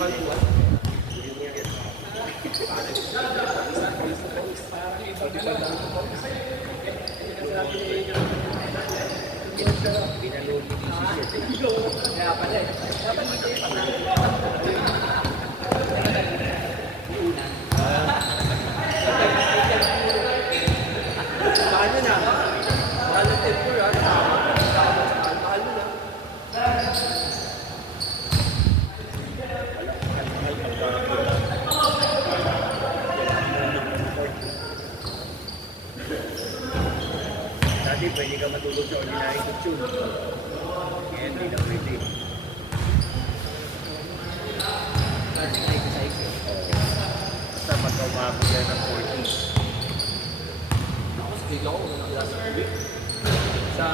Kaya pala eh. Dapat dito yung mahal nyo na. Mahal ng tempo yan. Mahal nyo na. Dati pwede ka matulog sa ordinary tube. Ngayon, hindi na pwede. Basta pagka umabot yan ng 40s. Ako sa bigla ko, nakilala sa tubig. Sa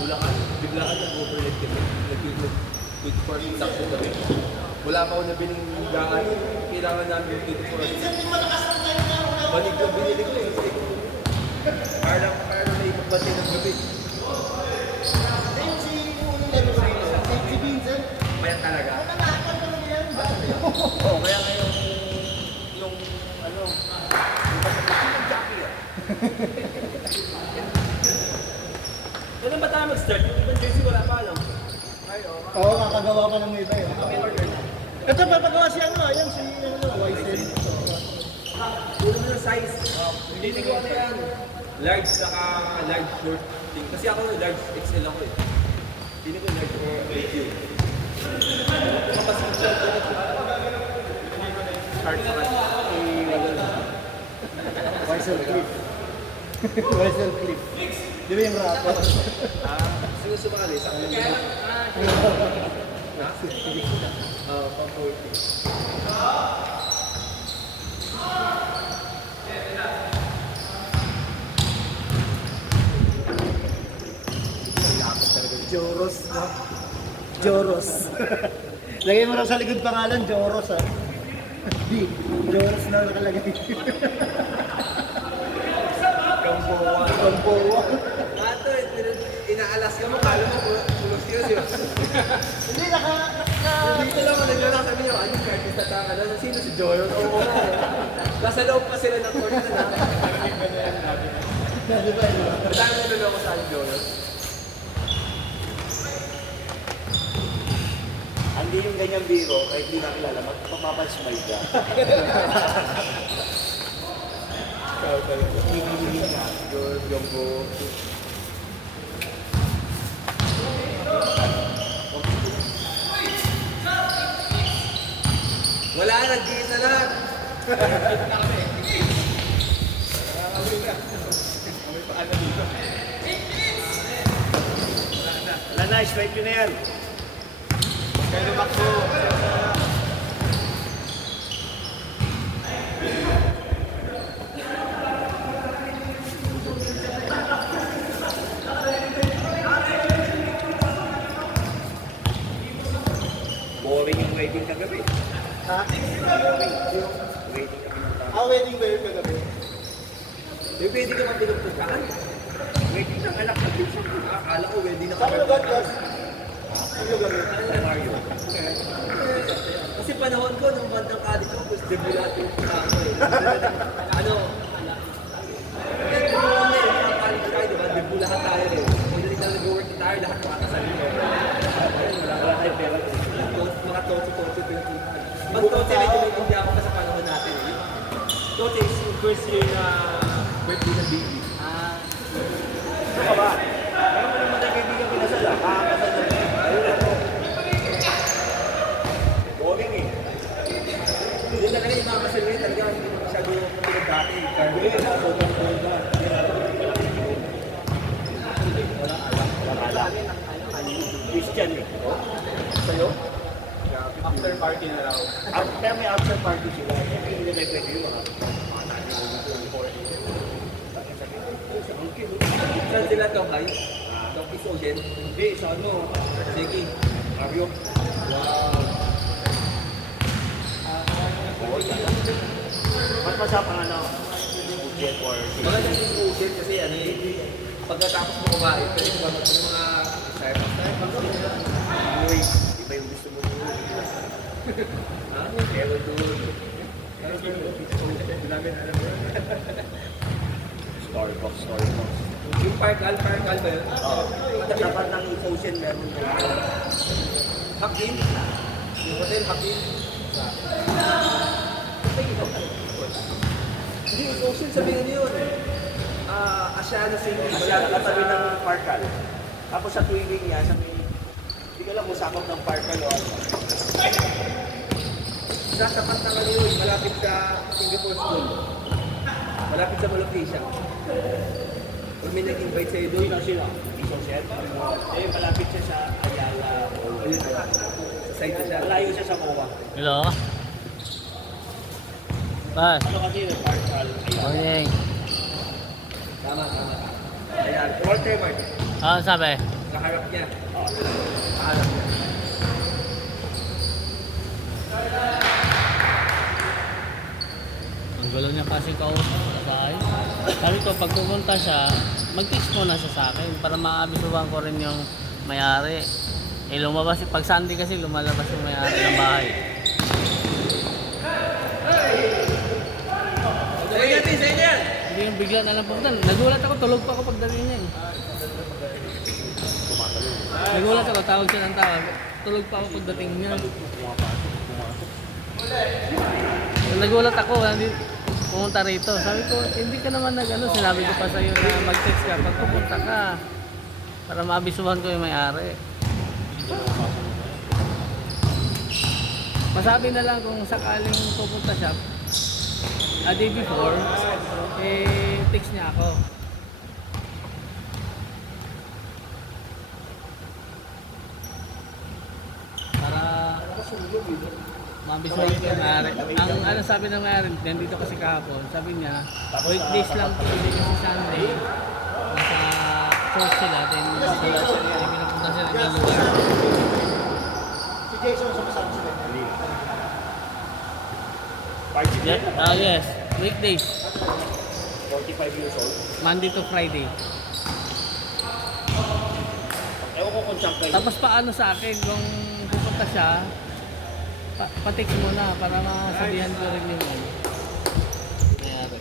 Bulacan, bigla ka nag-overnight kami. Nag-with for induction kami. Wala pa ako nabiling gaan. Kailangan namin yung 24 hours. Banig ko, binili ko eh. Parang may magbati ng gabi. Si Vincent. Kaya talaga. Oo, kaya ngayon, yung ano, yung jockey ah. Kailan ba tayo mag-start? Yung ibang jersey wala pa alam. Oo, kakagawa pa ng iba yun. Ito, papagawa si ano, ayan, si Wise. Puro na size. Hindi ko ano yan. Large saka large short thing. Kasi ako large XL ako eh. Hindi ko large or medium. Kapag short ko start sa kanya. Wise Cliff. Wise Cliff. Di ba yung rapper? Sino sumali? Sa kanya. Ha? Pang-40. Joros, no? Joros. Lagay mo lang sa likod pangalan, Joros, ha? Di, Joros na nakalagay. Gamboa. Gamboa. Ato, inaalas ka mo. Kala mo, pulos yun siya. Hindi, Dito lang ako naglalak sabi niyo, ano, artist at ang ano, sino si Joros? Oo nga. Nasa loob pa sila ng court na. Di ba, di ba? Madami na naloko sa akin, Joros. Hindi yung ganyang biro, kahit hindi nakilala, magpapapal-smile ka. Hihilihin ka. Yung go. Wala, nag-iisa lang. Wala na, straight yun na yan. Kaya lumakbo. Boring yung wedding kagabi. Ha? Boring. Wedding kami ng tao. Wedding ba yun kagabi? May pwede ka mapinagpuntaan. Wedding ng anak ng pinsan ko. Akala ko pwede na Saan lugar ka? Saan lugar yun? Mario. Kasi panahon ko, nung bandang kalit ko, gusto debulat yung tao eh. Ano? Kaya tumawa na yun, mga kalit tayo, diba? Debulahan tayo eh. Kung hindi na nag-work tayo, lahat makakasali mo. Ayun, wala tayong pera. Mga tosi-tosi pinagpuntahan. Pag tosi, medyo may hindi ako sa panahon natin eh. Tosi is yung first year na birthday ng baby. Ano ka ba? Kaya mo naman nagkaibigan kinasal ah. Kakakasal na rin. Ayun ako. Boring eh. Hindi talaga yung mga kasal ngayon, talaga hindi masyado matulog dati. Hindi, sobrang cool na. Walang alak. Christian eh. Sa'yo? After party na raw. Kaya may after party sila. Siyempre hindi na pwede yung mga tani mo dito ang core. Saan sila Tokay? Tokay Sogen? Hindi, sa ano? Sige. Mario. Wow. Mas masapang ano, budget or Magandang yung Sogen kasi ano eh. Pagkatapos mo kumain, pwede mo yung mga Starbucks. Uy, iba yung gusto mo. Ha? Pero doon. Starbucks. Yung Parkal ba yun? Oo. Tapat ng Ocean meron doon. Hakim? Yung hotel, Hakim? Hindi, Ocean sabihin niyo yun. Asiana Singing. Asya, katabi ng Parkal. Tapos sa twining niya, sa may... Hindi ko alam kung sakop ng Parkal o ano. Sa tapat ng ano yun, malapit sa Singapore School. Malapit sa Malopecia. Or may nag-invite sa'yo doon. Sino? Social? Eh, malapit siya sa Ayala. Ayun, sa side na siya. Malayo siya sa MOA. Hello? Bas. Ano kasi yung Parkal? Ayala. Morning. Tama. Ayan, Walter Mart. Ah, sabi? Kaharap niya. Oo. Kaharap niya. Ang gulo niya kasi kausap sa bahay. Sabi ko, pag pumunta siya, mag-text muna siya sa akin para maabisuhan ko rin yung may-ari. Eh, lumabas, pag Sunday kasi lumalabas yung may-ari ng bahay. Okay, natin, sa inyo! Hindi yung bigla na lang pumunta. Nagulat ako, tulog pa ako pagdali niya eh. Nagulat ako, tawag siya ng tawag. Tulog pa ako pagdating niya. Nagulat ako, hindi pumunta rito. Sabi ko, hindi ka naman nag-ano. Sinabi ko pa sa'yo na mag-text ka pag pupunta ka. Para maabisuhan ko yung may-ari. Masabi na lang kung sakaling pupunta siya, a day before, eh, text niya ako. Para mabisuhan ko yung may-ari. Ang ano sabi ng may-ari, nandito kasi kahapon, sabi niya, weekdays lang po, hindi kasi Sunday. Nasa church sila, then pinupunta sila ng lugar. Si Jason sa kasama sila. Party Yeah, yes, weekdays, 45 years old. Monday to Friday. Ewan ko kung saan kayo. Tapos paano sa akin, kung pupunta siya, pa-text muna para masabihan ko rin yung ano. Mayari.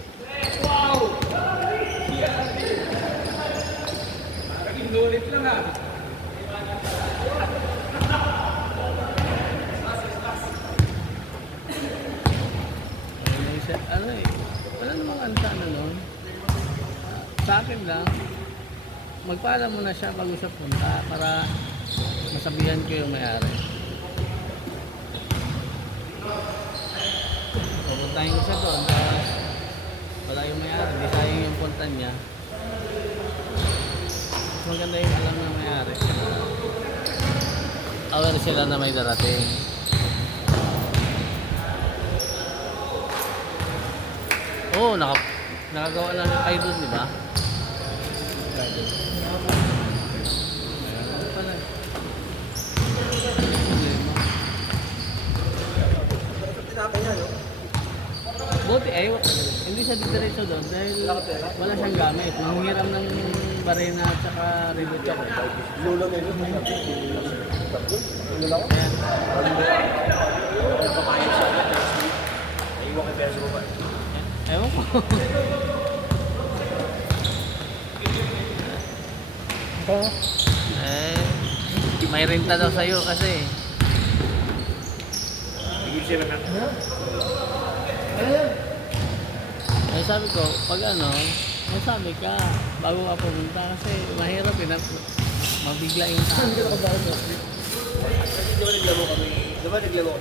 Ano eh, wala namang ano sa ano nun. Sa akin lang, magpaalam muna siya bago siya punta para masabihan ko yung may-ari. Pupuntahin ko siya doon, tapos wala yung may-ari, di sayang yung punta niya. Mas maganda yung alam ng may-ari. Aware sila na may darating. Oo, nakagawa na kayo doon, di ba? Ayun pala. Problema. Tinapay niya, no? Buti, hindi siya diretso doon dahil wala siyang gamit. Manghiram ng barena at saka rebel chocolate. Lolo na yun. Ayan. Nagpapayan siya na next week. Naiwan kay Beso ba? Ewan ko. May renta daw sa'yo kasi. Bigil sila ng... Eh sabi ko, pag ano, may sabi ka, bago ka pumunta kasi mahirap eh, mabigla yung tao. Kasi naglaro kami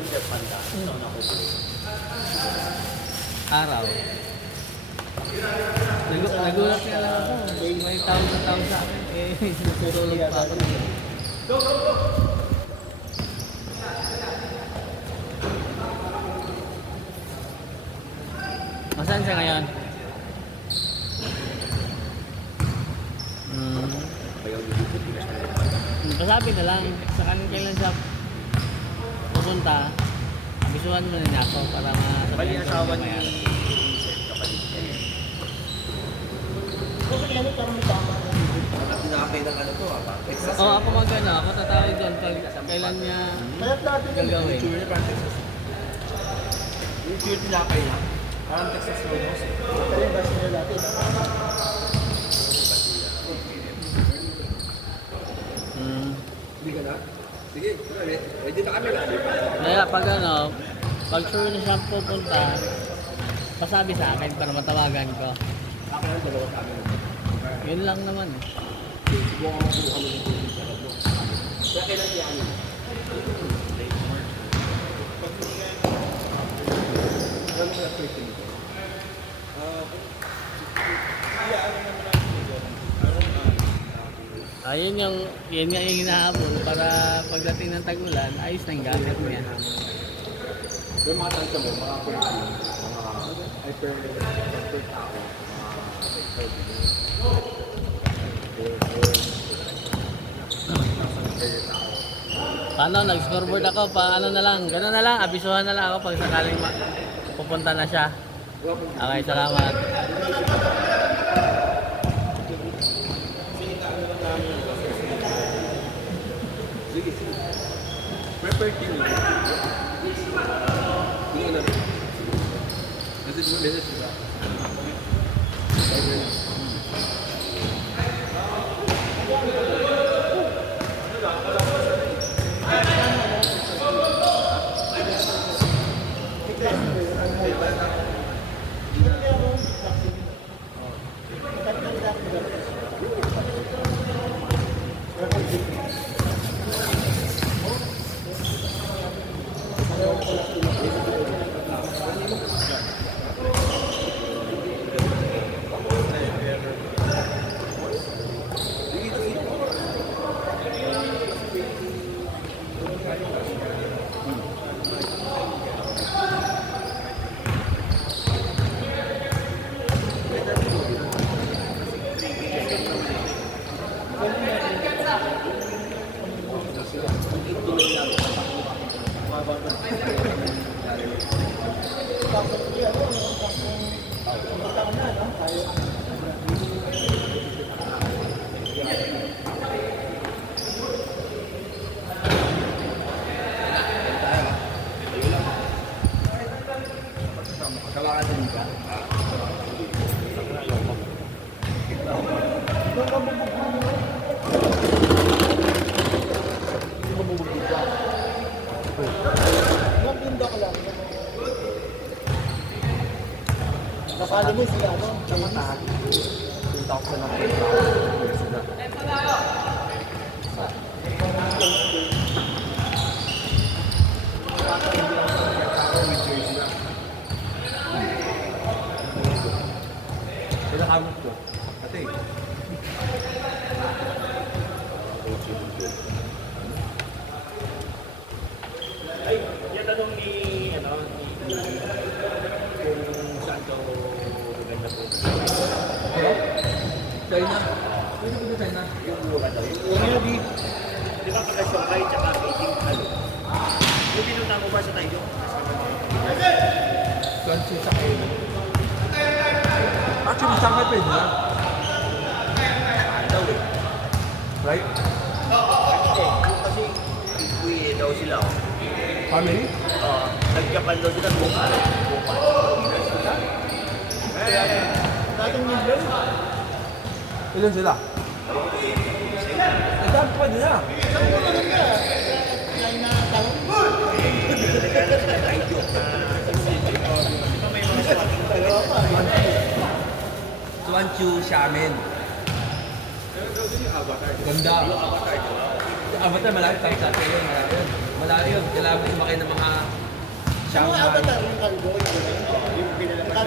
Jeff Panda. Ito na ako. Araw. Nagulat nga lang ako. May tawag na tawag sa akin. Eh, natutulog pa ako. Masaan siya ngayon? Bayaw ni Dito Pinas na yun. Pasabi na lang sa kanin kailan siya pupunta. Abisuhan mo na niya ako para Bali masabihin yung ko asawa yung ni may-ari. Vincent, kapatid niya. Bakit ano parang may tama? bagay ng ano to ah. Texas. Oo, ako magana, ako tatawag doon pag kailan niya Kaya dati na gagawin. Yung niya parang Texas. Yung cute tinapay na. Parang Texas Ramos eh. Kaya yung basta nila dati. Hmm. Hindi ka na? Sige, ready na kami na. Kaya pag ano, pag sure na siyang pupunta, pasabi sa akin para matawagan ko. Ako lang dalawa sa amin. Yun lang naman eh. Subukan ko kung ano yung tubig sa loob. Kaya kailan yan? Alam mo na pwede nito? Ayun yun nga yung hinahabol para pagdating ng tag-ulan, ayos na yung gamit niya. Yung mga tansa mo, mga pwede, mga hyper tao, Paano, nag-scoreboard ako, paano na lang, gano'n na lang, abisuhan na lang ako pag sakaling pupunta na siya. Okay, salamat. sige, sige. Prepare team. Hindi na. Message mo ba? Kawakan din ba? Magpinda ka lang. Nakali mo sila, no? Kamatahan. 2,000 ang Pinakamot ko. Ate. Ay, yung tanong ni, ano, kung saan ka maganda po. China. Pwede ko ba China? Yung mura daw. Di ba pagka Shanghai tsaka Beijing, ano? Yung pinunta ko ba sa Taiwan? Gansi sa kayo. Actually, Shanghai pwede na. Daw eh. Right? Yung kasi, uwi daw sila. Family? Nag-Japan daw sila bukas. Dating million. Ilan sila? Nagdami pa nila. Saan mo maganda? China town? Dalawa pa. Suanchu, Xiamen. Ganda. Yung Avatar, malayo tayo sa atin yun. Malayo yun. Malayo yun. Kailangan sumakay ng mga Yung Shanghai. avatar yung cargo, yung pinaka